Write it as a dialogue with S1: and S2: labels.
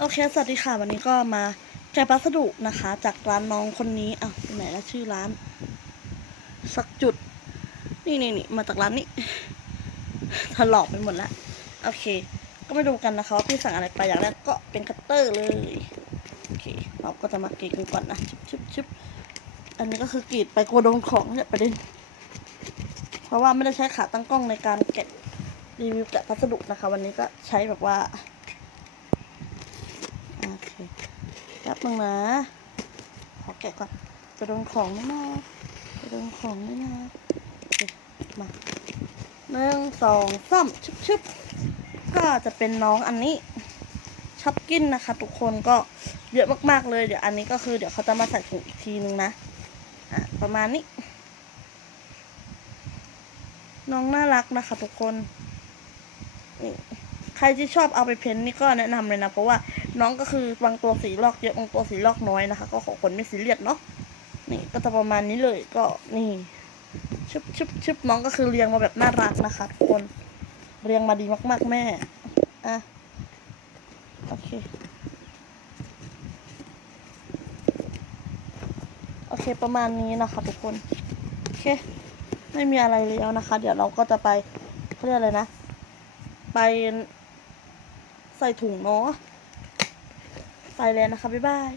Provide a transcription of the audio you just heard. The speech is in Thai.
S1: โอเค สวัสดีค่ะ วันนี้ก็มาแกพัสดุนะคะ จากร้านน้องคนนี้อะที่ไหนละชื่อร้าน สักจุด นี่นี่นี่มาจากร้านนี้ถลอกไปหมดแล้วโอเค ก็มาดูกันนะคะว่าพี่สั่งอะไรไปอย่างแรกก็เป็นคัตเตอร์เลยโอเค เราก็จะมากรีดกันก่อนนะชึบชึบชึบอันนี้ก็คือกรีดไปกลัวโดนของเนี่ยประเด็นเพราะว่าไม่ได้ใช้ขาตั้งกล้องในการแกะรีวิวแกะพัสดุนะคะ วันนี้ก็ใช้แบบว่า แป๊บนึงนะขอแกะก่อนจะโดนของไหมนะจะโดนของไหมนะโอเคมาหนึ่งสองสามชึบชึบก็จะเป็นน้องอันนี้ช็อปกินนะคะ ทุกคนก็เยอะมากๆเลย เดี๋ยวอันนี้ก็คือเดี๋ยวเขาจะมาใส่ถุงอีกทีนึงนะอะประมาณนี้ น้องน่ารักนะคะ ทุกคนนี่ ใครที่ชอบเอาไปเพ้นท์นี่ก็แนะนำเลยนะ เพราะว่าน้องก็คือบางตัวสีลอกเยอะบางตัวสีลอกน้อยนะคะ ก็ขอคนไม่ซีเรียสเนาะนี่ก็จะประมาณนี้เลยก็นี่ชึบชึบชึบน้องก็คือเรียงมาแบบน่ารักนะคะทุกคนเรียงมาดีมาก ๆ แม่อะโอเคโอเคประมาณนี้นะคะทุกคนโอเค ไม่มีอะไรแล้วนะคะ เดี๋ยวเราก็จะไปเขาเรียกอะไรนะ ไป ใส่ถุงเนาะ ไปแล้วนะคะ บ๊ายบาย